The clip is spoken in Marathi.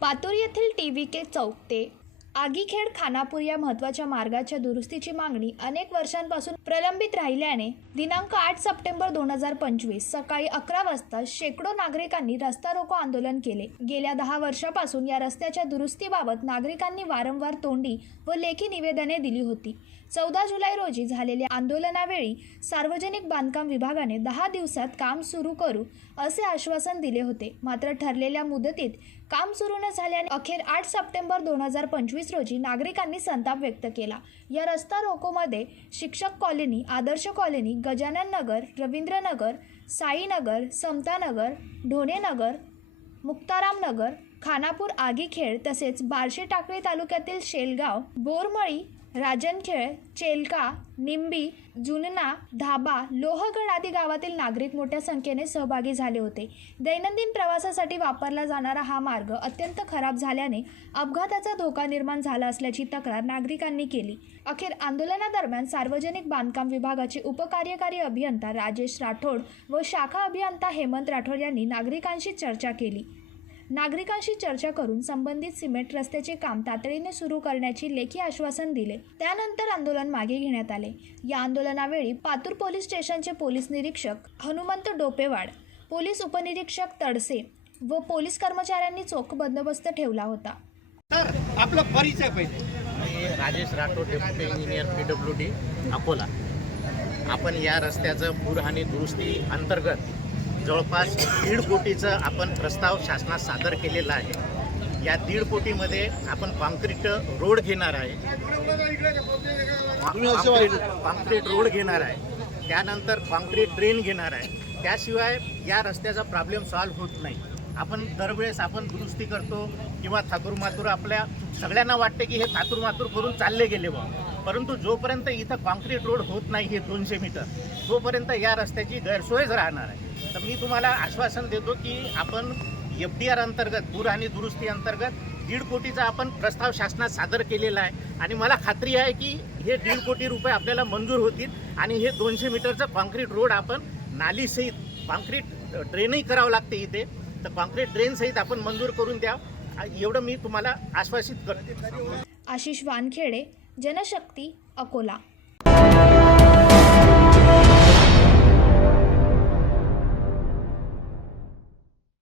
पातूर येथील टी व्ही के चौक ते आगीखेड खानापूर या महत्त्वाच्या मार्गाच्या दुरुस्तीची मागणी अनेक वर्षांपासून प्रलंबित राहिल्याने दिनांक आठ सप्टेंबर दोन हजार पंचवीस सकाळी अकरा वाजता शेकडो नागरिकांनी रस्ता रोको आंदोलन केले. गेल्या दहा वर्षापासून या रस्त्याच्या दुरुस्तीबाबत नागरिकांनी वारंवार तोंडी व लेखी निवेदने दिली होती. चौदा जुलै रोजी झालेल्या आंदोलनावेळी सार्वजनिक बांधकाम विभागाने दहा दिवसात काम सुरू करू असे आश्वासन दिले होते. मात्र ठरलेल्या मुदतीत काम सुरू न झाल्याने अखेर आठ सप्टेंबर दोन हजार पंचवीस रोजी नागरिकांनी संताप व्यक्त केला. या रस्ता रोकोमध्ये शिक्षक कॉलनी आदर्श कॉलनी गजानन नगर रवींद्रनगर साईनगर समतानगर ढोणेनगर मुक्तारामनगर खानापूर आगीखेड तसेच बार्शी टाकळी तालुक्यातील शेलगाव बोरमळी राजनखेळ चेलका निंबी जुनना धाबा लोहगड आदी गावातील नागरिक मोठ्या संख्येने सहभागी झाले होते. दैनंदिन प्रवासासाठी वापरला जाणारा हा मार्ग अत्यंत खराब झाल्याने अपघाताचा धोका निर्माण झाला असल्याची तक्रार नागरिकांनी केली. अखेर आंदोलनादरम्यान सार्वजनिक बांधकाम विभागाचे उपकार्यकारी अभियंता राजेश राठोड व शाखा अभियंता हेमंत राठोड यांनी नागरिकांशी चर्चा केली. नागरिकांशी चर्चा करून संबंधित सिमेंट रस्त्याचे काम तातडीने सुरू करण्याची लेखी आश्वासन दिले. त्यानंतर आंदोलन मागे घेण्यात आले. या आंदोलनावेळी पातूर पोलीस स्टेशनचे पोलीस निरीक्षक हनुमंत डोपेवाड पोलीस उपनिरीक्षक तडसे व पोलीस कर्मचाऱ्यांनी चोख बंदोबस्त ठेवला होता. तर आपला परिचय पहिले. Rajesh Rathod deputy engineer P W D Akola. आपण या रस्त्याचं पूरहानी दुरुस्ती अंतर्गत जवळपास दीड कोटीचं आपण प्रस्ताव शासनात सादर केलेला आहे. या दीड कोटीमध्ये आपण कॉन्क्रीट रोड घेणार आहे. कॉन्क्रीट रोड घेणार आहे. त्यानंतर कॉन्क्रीट ड्रेन घेणार आहे. त्याशिवाय या रस्त्याचा प्रॉब्लेम सॉल्व्ह होत नाही. आपण दरवेळेस आपण दुरुस्ती करतो किंवा थातूर मातूर आपल्या सगळ्यांना वाटते की हे थातूर मातूर करून चालले गेले बा परंतु जोपर्यंत इथं कॉन्क्रीट रोड होत नाही हे दोनशे मीटर तोपर्यंत या रस्त्याची गैरसोयच राहणार आहे. तर मी तुम्हाला आश्वासन देतो की आपण एफ डी आर अंतर्गत पूर आणि दुरुस्ती अंतर्गत दीड कोटीचा आपण प्रस्ताव शासनात सादर केलेला आहे. आणि मला खात्री आहे की हे दीड कोटी रुपये आपल्याला मंजूर होतील आणि हे दोनशे मीटरचं कॉन्क्रीट रोड आपण नालीसहित कॉन्क्रीट ड्रेनही करावं लागते इथे. तर कॉन्क्रीट ड्रेनसहित आपण मंजूर करून द्या एवढं मी तुम्हाला आश्वासित करते. आशिष वानखेडे जनशक्ती अकोला.